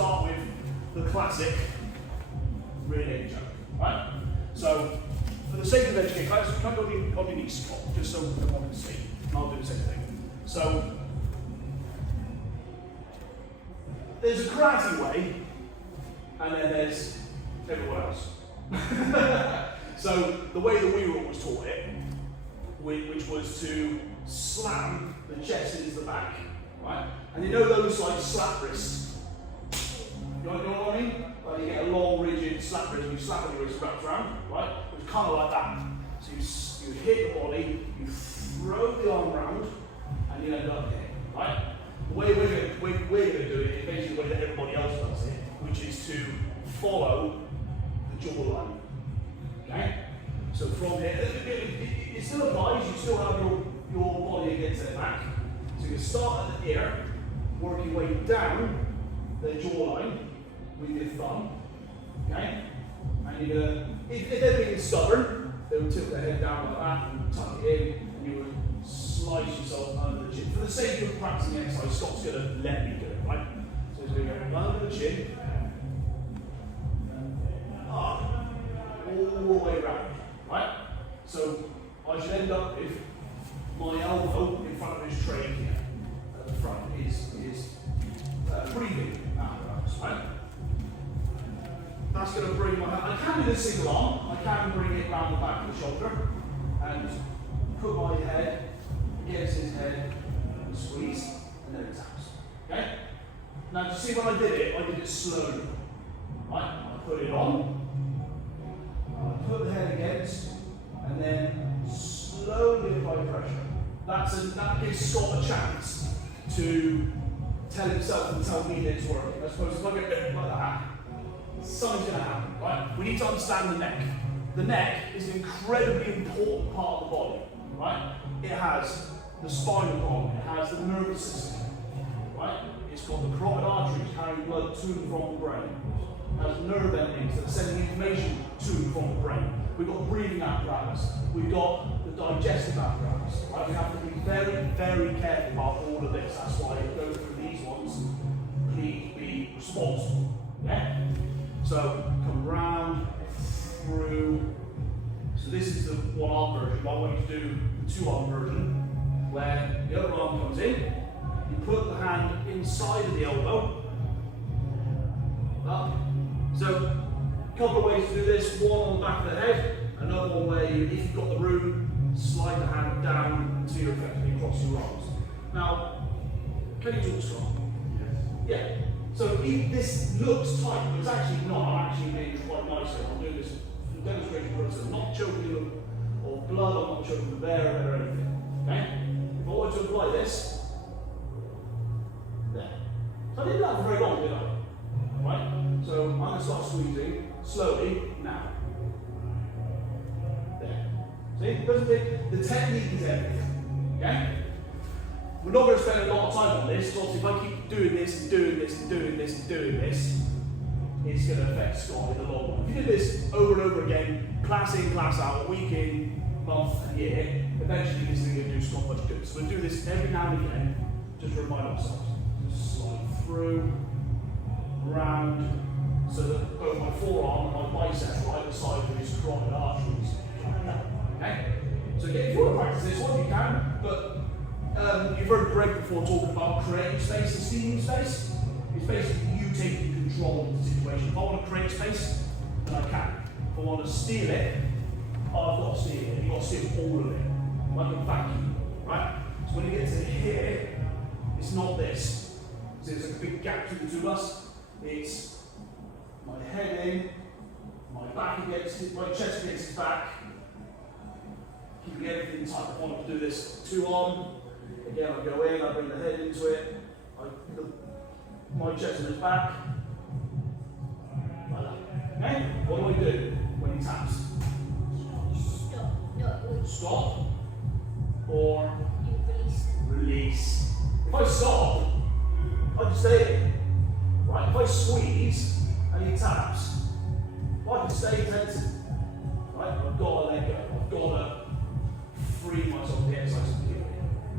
start with the classic rear naked choke, right? So, for the sake of education, can I go on your knees squat, just so everyone can see, and I'll do the same thing. So, there's a karate way, and then there's everyone else. So, the way that we were always taught it, which was to slam the chest into the back, right? And you know those like slap wrists? You know what I mean? Like you get a long, rigid slap wrist, and you slap on your wrist wrapped around, right? It's kind of like that. So you hit the body, you throw the arm around, and you end up here, right? The way we're going to do it is basically the way that everybody else does it, which is to follow the jawline. Okay? So from here, it still applies, you still have your body against their back. So you start at the ear, work your way down the jawline with your thumb. Okay? And you're going to, if they're being stubborn, they would tilt their head down like that and tuck it in, and you would slice yourself under the chin. For the sake of practicing the exercise, Scott's going to let me do it, right? So he's going to go under the chin, up, all the way around, right? So I should end up with my elbow in front of his tray here. At the front is breathing apparatus, right? That's going to bring my hand. I can do the single arm. I can bring it round the back of the shoulder and put my head against his head and squeeze, and then it taps. Okay? Now, to see when I did it slowly. Right? I put it on, I put the head against, and then slowly apply pressure. That gives Scott a chance to tell himself and tell me that it's working. I suppose if I go like that, something's going to happen, right? We need to understand the neck. The neck is an incredibly important part of the body, right? It has the spinal column, it has the nervous system, right? It's got the carotid arteries carrying blood to and from the brain. It has nerve endings that are sending information to and from the brain. We've got breathing apparatus. We've got the digestive apparatus, right? We have to be very, very careful about all of this. That's why I go through these ones. Please be responsible, yeah? So, come round, through. So this is the one-arm version, but I want you to do the two-arm version, where the other arm comes in, you put the hand inside of the elbow, up. So, a couple of ways to do this. One on the back of the head, another one where you, if you've got the room, slide the hand down until you're effectively across your arms. Now, can you talk strong? Yes. Yeah. So this looks tight, but it's actually not. I'm actually being quite nice here. I'm doing this for demonstration purposes. I'm not choking them or blood, I'm not choking the bear or anything. Okay? If I want to apply this, there. So I didn't do that for very long, did I? Right? So I'm going to start squeezing slowly now. There. See? It doesn't take, the technique is everything. Okay? We're not going to spend a lot of time on this, because if I keep doing this and doing this and doing this and doing this, it's going to affect Scott in the long run. If you do this over and over again, class in, class out, week in, month, and year, eventually this isn't going to do Scott much good. So we'll do this every now and again, just to remind ourselves. Just slide through, round, so that both my forearm and my biceps are either side of his carotid arteries. Okay? So again, if you want to practice this one, you can, but you've heard Greg before talking about creating space and stealing space. It's basically you taking control of the situation. If I want to create space, then I can. If I want to steal it, I've got to steal it. You've got to steal all of it. Like a vacuum, right? So when you get to here, it's not this. So there's a big gap between the two of us. It's my head in, my back against it, my chest against his back. Keeping everything tight. I want to do this two arm. Again, I go in, I bring the head into it, my chest on his back, like that. Okay? What do I do when he taps? Stop. No. Stop. Or Release. Release. If I stop, I can stay there. Right? If I squeeze and he taps, I can stay tense. Right? I've got to let go. I've got to free myself from the exercise completely.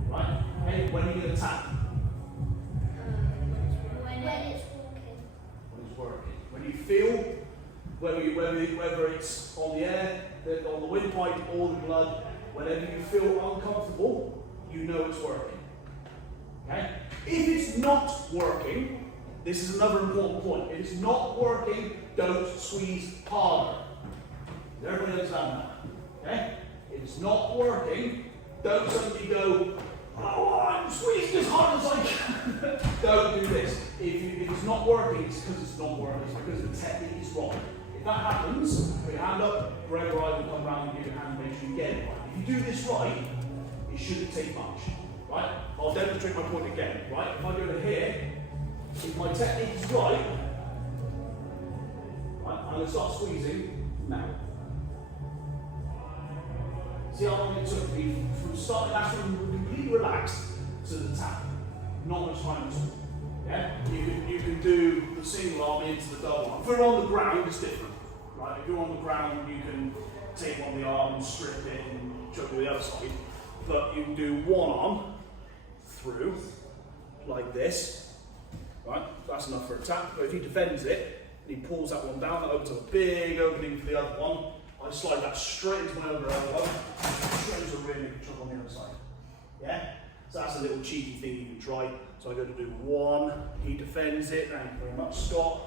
Right? Okay, when are you going to tap? When it's walking. whether it's on the air, on the windpipe, or the blood, whenever you feel uncomfortable, you know it's working. Okay? If it's not working, this is another important point. If it's not working, don't squeeze harder. Does everybody understand that? Okay? If it's not working, don't suddenly go, oh, I'm squeezing as hard as I can. Don't do this. If it's not working, it's because it's not working. It's because the technique is wrong. If that happens, put your hand up, Greg or I will come around and give you a hand and make sure you get it right. If you do this right, it shouldn't take much. Right? I'll demonstrate my point again. Right? If I go to here, if my technique is right, I'm going to start squeezing now. See how long it took me from starting that from completely relaxed to the tap. Not much time at all. Yeah? You can do the single arm into the double arm. If we're on the ground, it's different. Right? If you're on the ground, you can take one of the arm and strip it and chuck it to the other side. But you can do one arm through, like this. Right? That's enough for a tap. But if he defends it, and he pulls that one down, that opens up a big opening for the other one. I slide that straight into my other elbow, straight into a rear naked choke on the other side. Yeah? So that's a little cheeky thing you can try. So I go to do one, he defends it, thank you very much, Scott.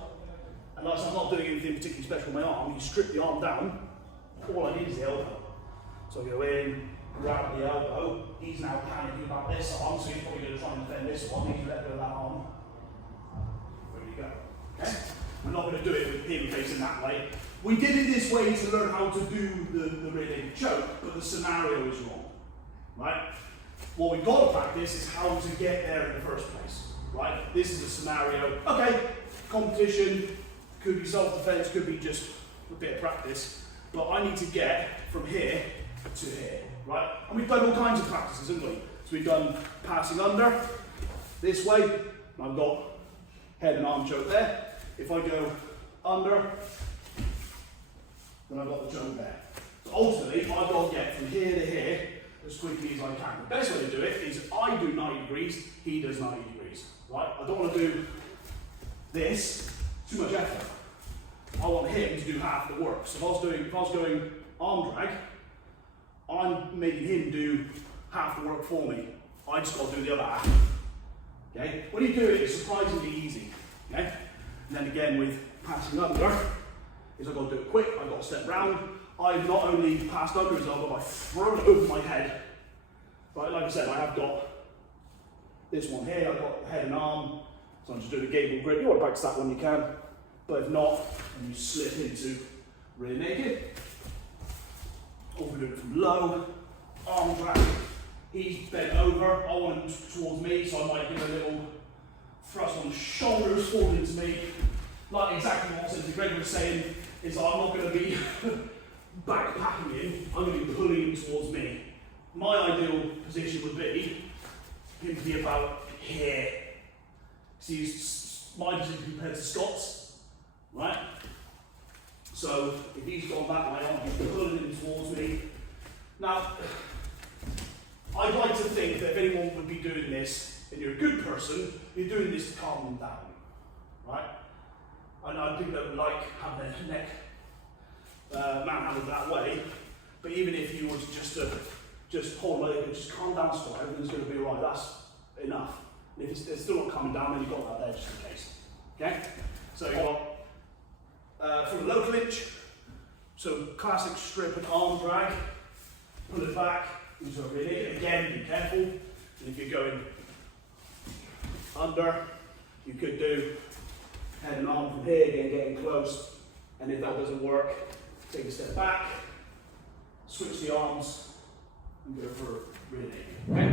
And like I said, I'm not doing anything particularly special with my arm. You strip the arm down, all I need is the elbow. So I go in, grab the elbow, he's now panicking about this arm, so he's probably going to try and defend this one, he's let go of that arm. There you go. Okay? I'm not going to do it with him facing that way. We did it this way to learn how to do the rear naked choke, but the scenario is wrong. Right? What we've got to practice is how to get there in the first place. Right? This is a scenario. Okay, competition, could be self-defense, could be just a bit of practice, but I need to get from here to here. Right? And we've done all kinds of practices, haven't we? So we've done passing under, this way, and I've got head and arm choke there. If I go under, then I've got the choke there. So ultimately, I've got to get from here to here as quickly as I can. The best way to do it is I do 90 degrees, he does 90 degrees. Right? I don't want to do this, too much effort. I want him to do half the work. So if I was going arm drag, I'm making him do half the work for me. I just got to do the other half. Okay? When you do it, it's surprisingly easy. Okay? And then again with passing under, is I've got to do it quick, I've got to step round. I've not only passed under his elbow, I've thrown it over my head. Right, like I said, I have got this one here, I've got head and arm, so I'm just doing a gable grip. You want to practice that one, you can. But if not, then you slip into rear naked. Or we're doing it from low, arm drag. He's bent over, I want him towards me, so I might give a little thrust on the shoulders, fall into me. Like exactly what Sensei Greg was saying, is I'm not going to be backpacking him, I'm going to be pulling him towards me. My ideal position would be him to be about here. See, my position compared to Scott's, right? So if he's gone that way, I'm pulling him towards me. Now, I'd like to think that if anyone would be doing this, and you're a good person, you're doing this to calm them down, right? And I think they would like having their neck manhandled that way. But even if you were to just hold it, just calm down, Scott, everything's going to be alright. That's enough. And if it's still not coming down, then you've got that there just in case. Okay? So you've got from the low clinch, so classic strip and arm drag, pull it back into a rear naked. Again, be careful. And if you're going under, you could do head and arm from here, again getting close. And if that doesn't work, take a step back, switch the arms, and go for rear naked. Okay?